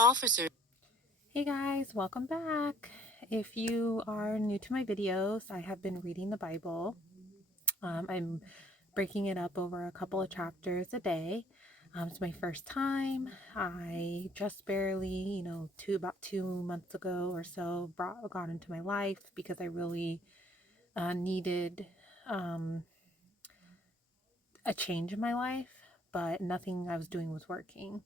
officers. Hey guys, welcome back. If you are new to my videos, I have been reading the Bible. I'm breaking it up over a couple of chapters a day. It's my first time. I just barely, about 2 months ago or so, brought God into my life because I really needed a change in my life, but nothing I was doing was working.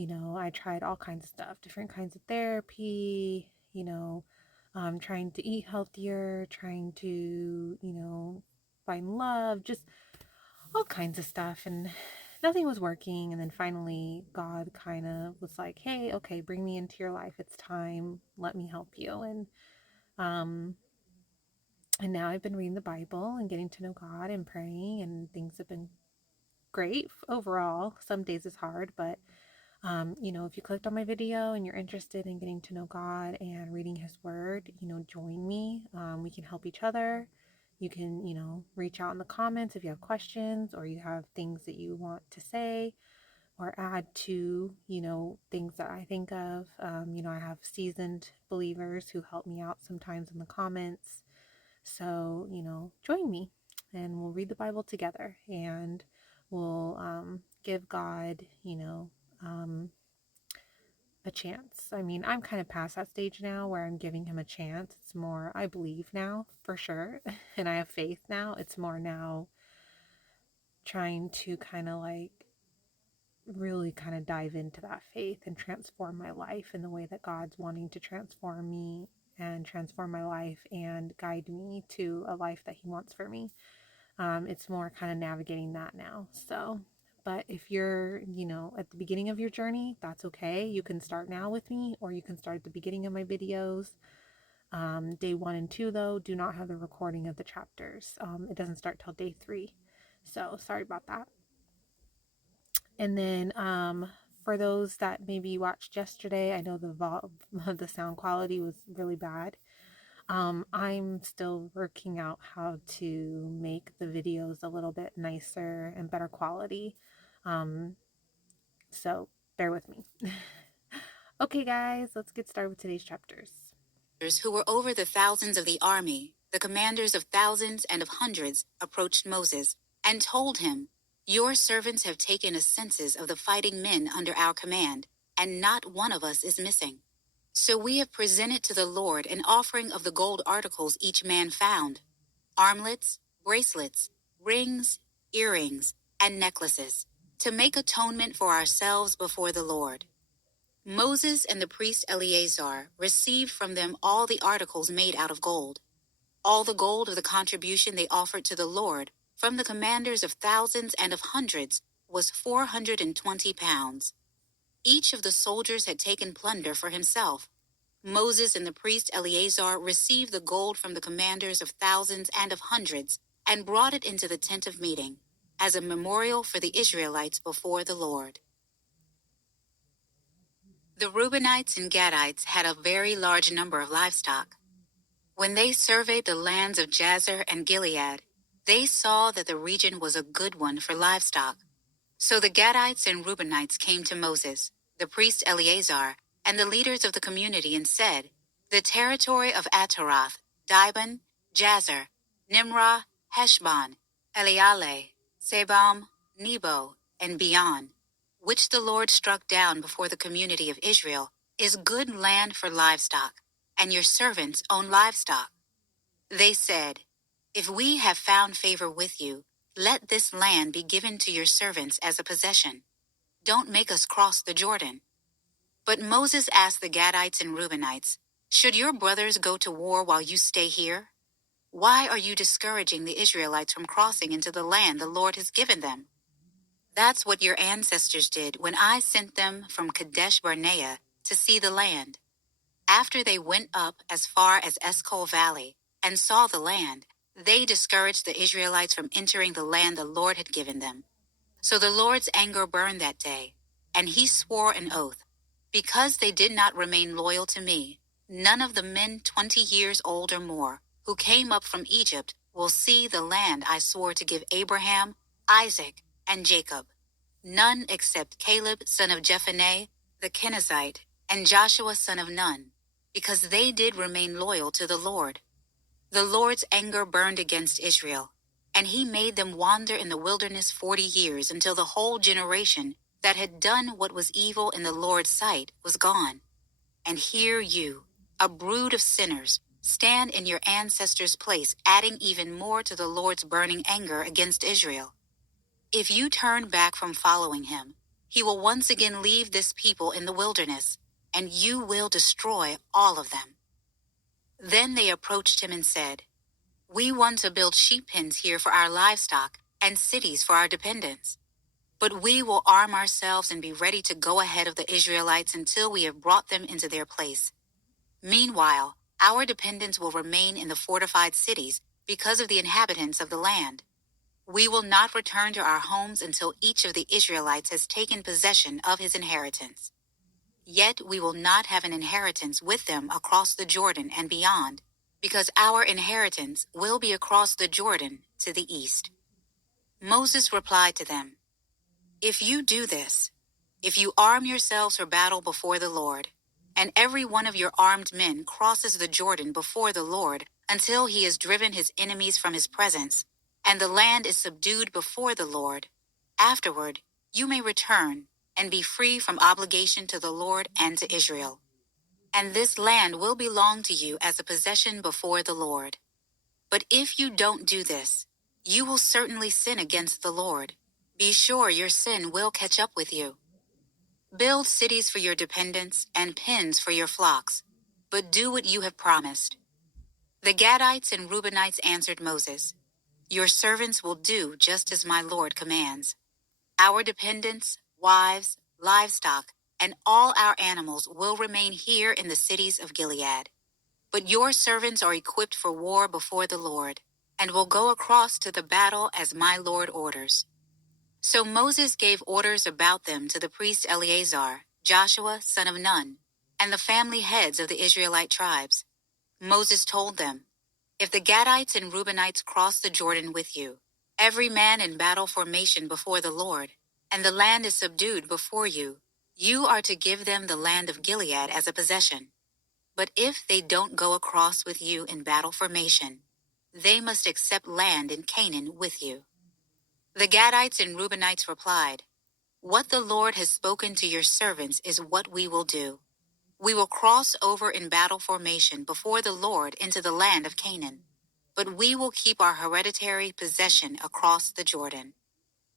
I tried all kinds of stuff, different kinds of therapy, trying to eat healthier, trying to, find love, just all kinds of stuff. And nothing was working. And then finally, God kind of was like, hey, okay, bring me into your life. It's time. Let me help you. Um, and now I've been reading the Bible and getting to know God and praying, and things have been great overall. Some days it's hard, but if you clicked on my video and you're interested in getting to know God and reading His Word, join me. We can help each other. You can, reach out in the comments if you have questions or you have things that you want to say or add to, things that I think of. I have seasoned believers who help me out sometimes in the comments. So, join me and we'll read the Bible together and we'll give God, a chance. I mean, I'm kind of past that stage now where I'm giving him a chance. It's more, I believe now for sure, and I have faith now. It's more now trying to kind of like really kind of dive into that faith and transform my life in the way that God's wanting to transform me and transform my life and guide me to a life that He wants for me. It's more kind of navigating that now. So, but if you're, at the beginning of your journey, that's okay. You can start now with me, or you can start at the beginning of my videos. Day 1 and 2, though, do not have the recording of the chapters. It doesn't start till day 3. So sorry about that. And then for those that maybe watched yesterday, I know the sound quality was really bad. I'm still working out how to make the videos a little bit nicer and better quality. So bear with me. Okay, guys, let's get started with today's chapters. Who were over the thousands of the army, the commanders of thousands and of hundreds, approached Moses and told him, "Your servants have taken a census of the fighting men under our command, and not one of us is missing. So we have presented to the Lord an offering of the gold articles each man found: armlets, bracelets, rings, earrings, and necklaces, to make atonement for ourselves before the Lord." Moses and the priest Eleazar received from them all the articles made out of gold, all the gold of the contribution they offered to the Lord from the commanders of thousands and of hundreds was 420 pounds. Each of the soldiers had taken plunder for himself. Moses and the priest Eleazar received the gold from the commanders of thousands and of hundreds and brought it into the tent of meeting as a memorial for the Israelites before the Lord. The Reubenites and Gadites had a very large number of livestock. When they surveyed the lands of Jazer and Gilead, they saw that the region was a good one for livestock. So the Gadites and Reubenites came to Moses, the priest Eleazar, and the leaders of the community and said, "The territory of Ataroth, Dibon, Jazer, Nimrah, Heshbon, Eleale, Sebam, Nebo, and beyond, which the Lord struck down before the community of Israel, is good land for livestock, and your servants own livestock." They said, "If we have found favor with you, let this land be given to your servants as a possession. Don't make us cross the Jordan." But Moses asked the Gadites and Reubenites, "Should your brothers go to war while you stay here? Why are you discouraging the Israelites from crossing into the land the Lord has given them? That's what your ancestors did when I sent them from Kadesh Barnea to see the land. After they went up as far as Eshcol Valley and saw the land, they discouraged the Israelites from entering the land the Lord had given them. So the Lord's anger burned that day, and he swore an oath, 'Because they did not remain loyal to me, none of the men 20 years old or more who came up from Egypt will see the land I swore to give Abraham, Isaac, and Jacob. None except Caleb, son of Jephunneh, the Kenizzite, and Joshua son of Nun, because they did remain loyal to the Lord. The Lord's anger burned against Israel, and he made them wander in the wilderness 40 years until the whole generation that had done what was evil in the Lord's sight was gone. And here you, a brood of sinners, stand in your ancestors' place, adding even more to the Lord's burning anger against Israel. If you turn back from following him, he will once again leave this people in the wilderness, and you will destroy all of them. Then they approached him and said, "We want to build sheep pens here for our livestock and cities for our dependents. But we will arm ourselves and be ready to go ahead of the Israelites until we have brought them into their place. Meanwhile, our dependents will remain in the fortified cities because of the inhabitants of the land. We will not return to our homes until each of the Israelites has taken possession of his inheritance. Yet we will not have an inheritance with them across the Jordan and beyond, because our inheritance will be across the Jordan to the east." Moses replied to them, "If you do this, if you arm yourselves for battle before the Lord, and every one of your armed men crosses the Jordan before the Lord until he has driven his enemies from his presence, and the land is subdued before the Lord, afterward you may return and be free from obligation to the Lord and to Israel. And this land will belong to you as a possession before the Lord. But if you don't do this, you will certainly sin against the Lord. Be sure your sin will catch up with you. Build cities for your dependents and pens for your flocks, but do what you have promised." The Gadites and Reubenites answered Moses, "Your servants will do just as my Lord commands. Our dependents, wives, livestock, and all our animals will remain here in the cities of Gilead. But your servants are equipped for war before the Lord, and will go across to the battle as my Lord orders." So Moses gave orders about them to the priest Eleazar, Joshua son of Nun, and the family heads of the Israelite tribes. Moses told them, "If the Gadites and Reubenites cross the Jordan with you, every man in battle formation before the Lord, and the land is subdued before you, you are to give them the land of Gilead as a possession. But if they don't go across with you in battle formation, they must accept land in Canaan with you." The Gadites and Reubenites replied, "What the Lord has spoken to your servants is what we will do. We will cross over in battle formation before the Lord into the land of Canaan, but we will keep our hereditary possession across the Jordan."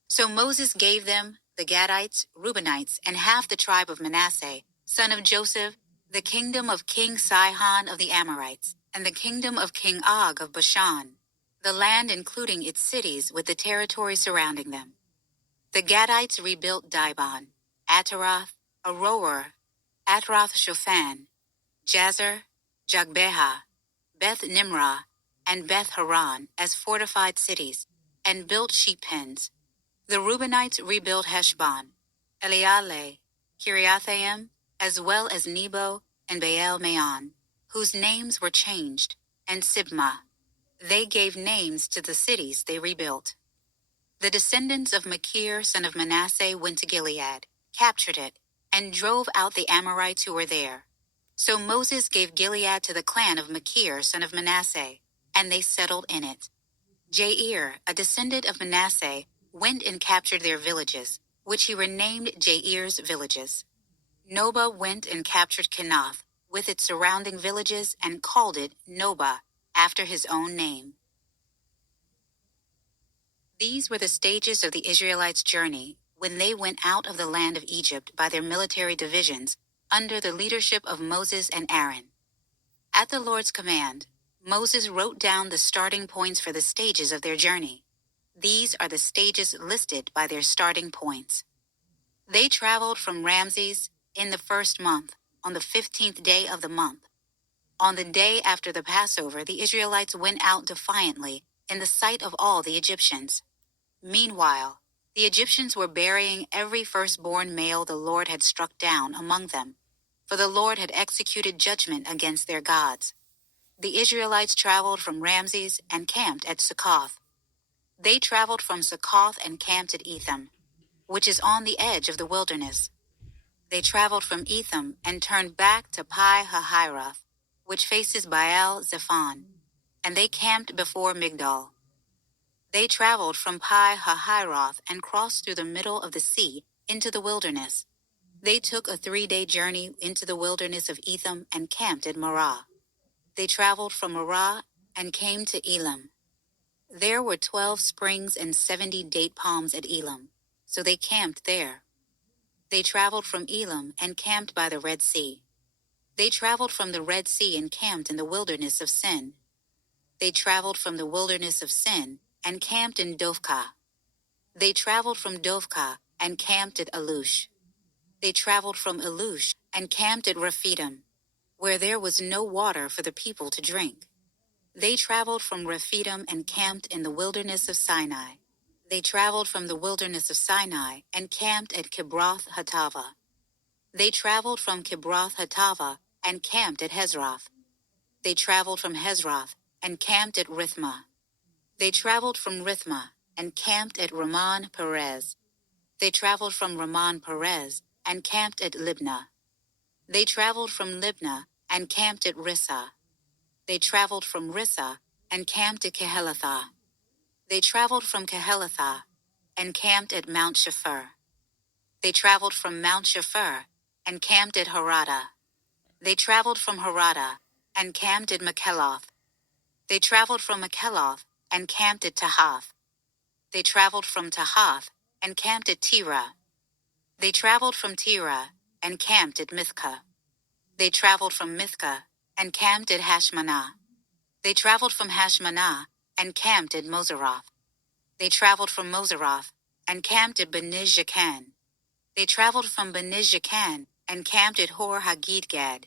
So Moses gave them, the Gadites, Reubenites, and half the tribe of Manasseh, son of Joseph, the kingdom of King Sihon of the Amorites, and the kingdom of King Og of Bashan, the land including its cities with the territory surrounding them. The Gadites rebuilt Dibon, Ataroth, Aroer, Atroth Shophan, Jazer, Jogbeha, Beth Nimrah, and Beth Haran as fortified cities, and built sheep pens. The Reubenites rebuilt Heshbon, Elealeh, Kiriathaim, as well as Nebo and Baal Meon, whose names were changed, and Sibmah. They gave names to the cities they rebuilt. The descendants of Machir, son of Manasseh, went to Gilead, captured it, and drove out the Amorites who were there. So Moses gave Gilead to the clan of Machir, son of Manasseh, and they settled in it. Jair, a descendant of Manasseh, went and captured their villages, which he renamed Jair's villages. Noba went and captured Kenath, with its surrounding villages, and called it Noba, after his own name. These were the stages of the Israelites' journey when they went out of the land of Egypt by their military divisions under the leadership of Moses and Aaron. At the Lord's command, Moses wrote down the starting points for the stages of their journey. These are the stages listed by their starting points. They traveled from Ramses in the first month, on the 15th day of the month. On the day after the Passover, the Israelites went out defiantly in the sight of all the Egyptians. Meanwhile, the Egyptians were burying every firstborn male the Lord had struck down among them, for the Lord had executed judgment against their gods. The Israelites traveled from Ramses and camped at Succoth. They traveled from Succoth and camped at Etham, which is on the edge of the wilderness. They traveled from Etham and turned back to Pi Hahiroth, which faces Baal Zephon, and they camped before Migdol. They traveled from Pi Hahiroth and crossed through the middle of the sea into the wilderness. They took a 3-day journey into the wilderness of Etham and camped at Marah. They traveled from Marah and came to Elam. There were 12 springs and 70 date palms at Elam, so they camped there. They traveled from Elam and camped by the Red Sea. They traveled from the Red Sea and camped in the wilderness of Sin. They traveled from the wilderness of Sin and camped in Dovka. They traveled from Dovka and camped at Alush. They traveled from Alush and camped at Rephidim, where there was no water for the people to drink. They traveled from Rephidim and camped in the wilderness of Sinai. They traveled from the wilderness of Sinai and camped at Kibroth Hattava. They traveled from Kibroth Hattava and camped at Hezroth. They traveled from Hezroth and camped at Rithmah. They traveled from Rithmah and camped at Ramon Perez. They traveled from Ramon Perez and camped at Libnah. They traveled from Libnah and camped at Rissah. They traveled from Rissah and camped at Kehelathah. They traveled from Kehelathah and camped at Mount Shapher. They traveled from Mount Shapher and camped at Harada. They traveled from Harada and camped at Makheloth. They traveled from Makheloth and camped at Tahath. They traveled from Tahath and camped at Terah. They traveled from Terah and camped at Mithkah. They traveled from Mithkah and camped at Hashmanah. They traveled from Hashmanah and camped at Moseroth. They traveled from Moseroth and camped at Beniz-Jacan. They traveled from Beniz-Jacan and camped at Hor Haggidgad.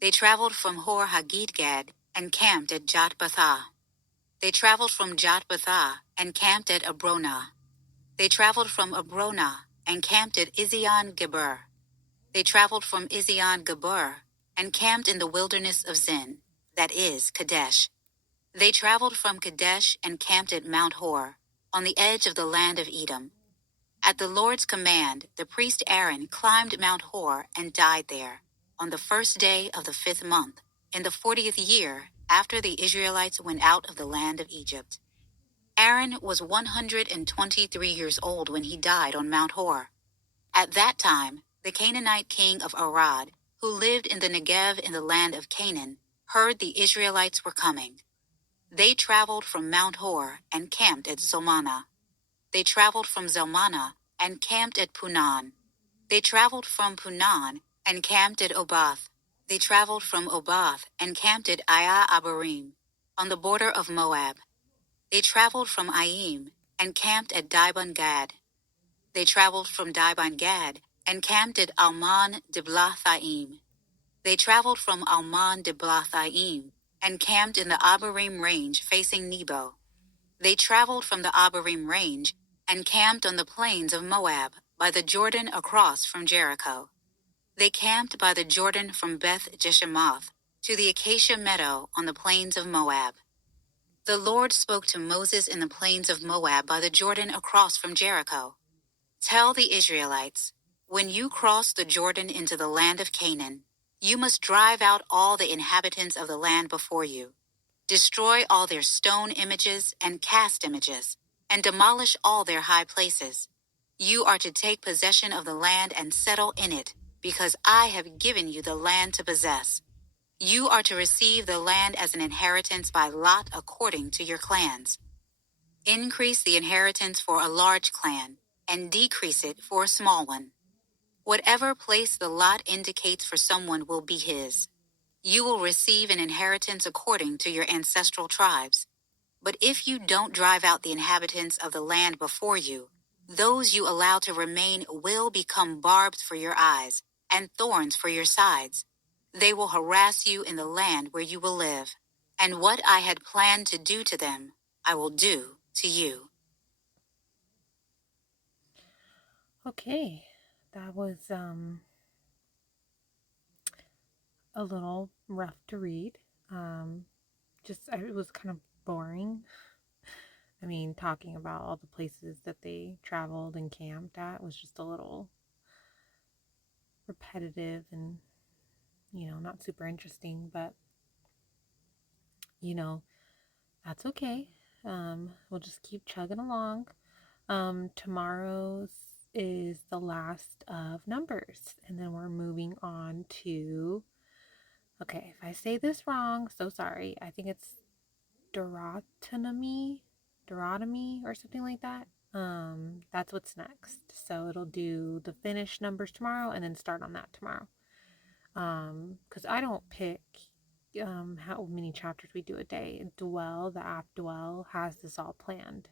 They traveled from Hor Haggidgad and camped at Jotbathah. They traveled from Jotbathah and camped at Abronah. They traveled from Abronah and camped at Ezion-Geber. They traveled from Ezion-Geber and camped in the wilderness of Zin, that is, Kadesh. They traveled from Kadesh and camped at Mount Hor, on the edge of the land of Edom. At the Lord's command, the priest Aaron climbed Mount Hor and died there, on the first day of the 5th month, in the 40th year after the Israelites went out of the land of Egypt. Aaron was 123 years old when he died on Mount Hor. At that time, the Canaanite king of Arad, who lived in the Negev in the land of Canaan, heard the Israelites were coming. They traveled from Mount Hor and camped at Zalmanah. They traveled from Zalmanah and camped at Punan. They traveled from Punan and camped at Obath. They traveled from Obath and camped at Iya Abarim, on the border of Moab. They traveled from Aim and camped at Dibon Gad. They traveled from Dibon Gad and camped at Almon Diblathaim. They traveled from Almon Diblathaim and camped in the Abarim range facing Nebo. They traveled from the Abarim range and camped on the plains of Moab by the Jordan across from Jericho. They camped by the Jordan from Beth Jeshemoth to the acacia meadow on the plains of Moab. The Lord spoke to Moses in the plains of Moab by the Jordan across from Jericho. Tell the Israelites, when you cross the Jordan into the land of Canaan, you must drive out all the inhabitants of the land before you. Destroy all their stone images and cast images, and demolish all their high places. You are to take possession of the land and settle in it, because I have given you the land to possess. You are to receive the land as an inheritance by lot according to your clans. Increase the inheritance for a large clan, and decrease it for a small one. Whatever place the lot indicates for someone will be his. You will receive an inheritance according to your ancestral tribes. But if you don't drive out the inhabitants of the land before you, those you allow to remain will become barbs for your eyes and thorns for your sides. They will harass you in the land where you will live. And what I had planned to do to them, I will do to you. Okay, that was a little rough to read. It was kind of boring. I mean, talking about all the places that they traveled and camped at was just a little repetitive and, not super interesting, but, you know, that's okay. We'll just keep chugging along. Tomorrow's is the last of Numbers, and then we're moving on to, okay, if I say this wrong, so sorry. I think it's Deuteronomy or something like that. That's what's next. So it'll do the finished Numbers tomorrow and then start on that tomorrow. Because I don't pick how many chapters we do a day. The app Dwell has this all planned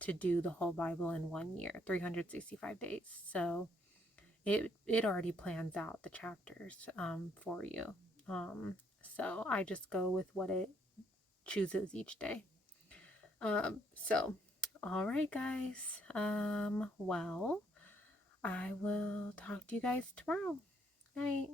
to do the whole Bible in 1 year, 365 days. So it already plans out the chapters for you. So I just go with what it chooses each day. So all right, guys. Well, I will talk to you guys tomorrow. Night.